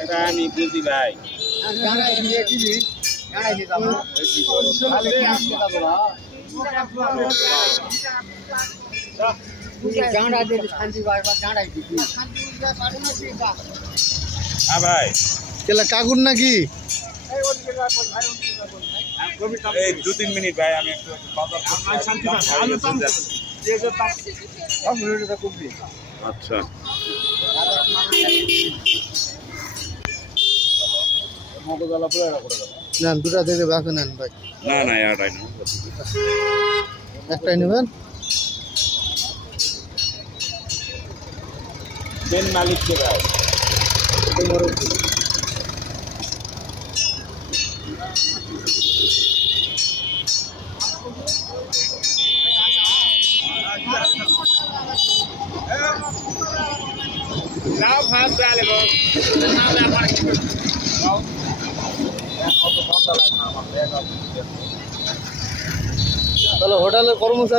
এটা আমি বুঝি ভাই হ্যাঁ ভাই। কেলা কাকুর নাকি? এই দু তিন মিনিট ভাই আমি একটু বাজার আচ্ছা। নেন দুটা থেকে বাকি নেন ভাই। না না এটাই না একটাই নেবেন? মেন মালিক কে ভাই? না ব্যাপার কি তাহলে হোটেলের কর্মচারী